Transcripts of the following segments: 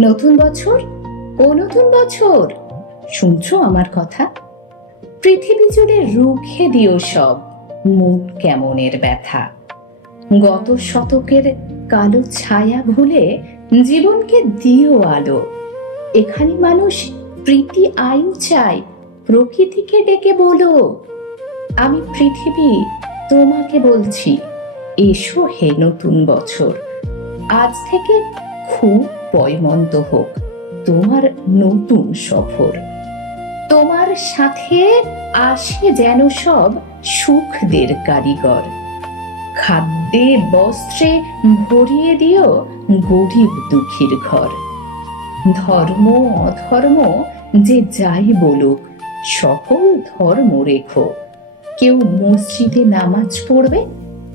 নতুন বছর, ও নতুন বছর, শুনছো আমার কথা? পৃথিবী জুড়ে রুখে দিও সব মন কেমনের ব্যথা। গত শতকের কালো ছায়া ভুলে জীবনকে দিও আলো। এখানে মানুষ প্রীতি আয়ু চায়, প্রকৃতিকে ডেকে বলো, আমি পৃথিবী তোমাকে বলছি, এসো হে নতুন বছর। আজ থেকে খুব পয়মন্ত হোক তোমার নতুন সফর। তোমার সাথে আসে যেন সব সুখদের কারিগর। খাদ্যে বস্ত্রে ভরিয়ে দিও গরিব দুঃখীর ঘর। ধর্ম অধর্ম যে যাই বলুক, সকল ধর্ম রেখো। কেউ মসজিদে নামাজ পড়বে,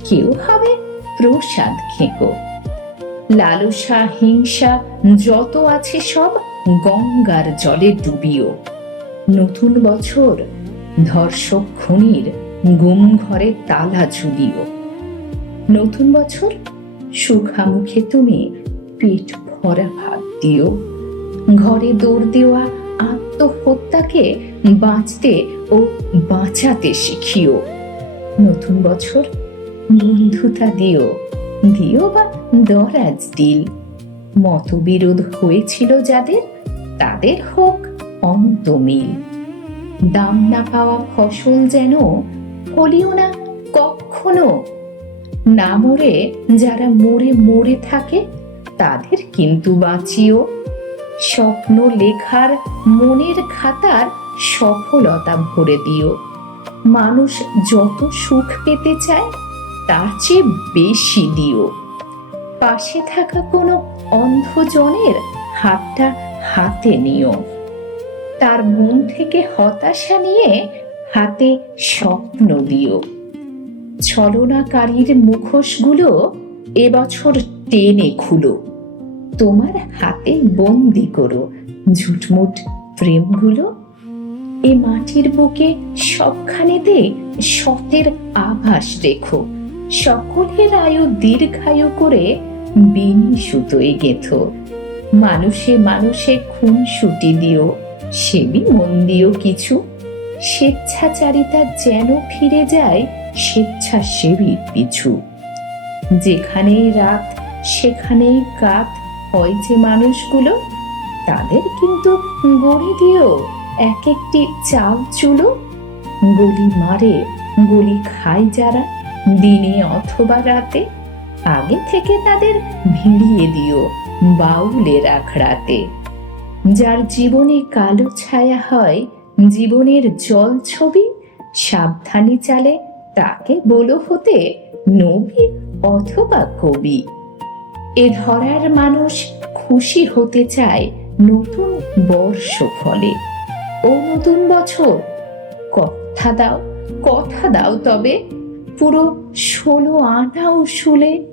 কেউ হবে প্রসাদ খেকো। লালসা হিংসা যত আছে সব গঙ্গার জলে ডুবিও। নতুন বছর ধর্ষক খুনির গুম ঘরে তালা ঝুলিও। নতুন বছর সুখামুখে তুমি পেট ভরা ভাত দিও। ঘরে দৌড় দেওয়া আত্মহত্যাকে বাঁচতে ও বাঁচাতে শিখিও। নতুন বছর বন্ধুতা দিও, দিও বা দরাজ দিল। মতবিরোধ হয়েছিল যাদের, তাদের হোক অন্ত মিল। দাম না পাওয়া ফসল যেন ফলিও না কখনো। না মরে যারা মরে মরে থাকে, তাদের কিন্তু বাঁচিও। স্বপ্ন লেখার মনের খাতার সফলতা ভরে দিও। মানুষ যত সুখ পেতে চায়, তার চেয়ে বেশি দিও। পাশে থাকা কোনো অন্ধজনের হাতটা হাতে নিও। তার মন থেকে হতাশা নিয়ে হাতে স্বপ্ন দিও। ছলনাকারীর মুখোশগুলো এবছর টেনে খুলো। তোমার হাতে বন্দি করো ঝুটমুট প্রেমগুলো। এ মাটির বুকে সবখানেতে সতের আভাস রেখো। সকলের আয়ু দীর্ঘায়ু করে বিনি সুতোয় গেথো। মানুষে মানুষে খুনসুটি দিও, সেবি মন দিও কিছু। স্বেচ্ছাচারিতা যেন ফিরে যায় স্বেচ্ছাসেবীর পিছু। যেখানেই রাত সেখানেই কাত হয় যে মানুষগুলো, তাদের কিন্তু গড়ে দিও এক একটি চাল চুলো। গলি মারে গলি খায় যারা, দিনে অথবা রাতে, আগে থেকে তাদের ভিড়িয়ে দিও বাউলের আখড়াতে। যার জীবনে কালো ছায়া হয় জীবনের জল ছবি, সাবধানী চালে তাকে বলো হতে নবী অথবা কবি। এ ধরার মানুষ খুশি হতে চায় নতুন বর্ষ ফলে। ও নতুন বছর, কথা দাও, কথা দাও তবে পুরো 16 আনা উসুলে।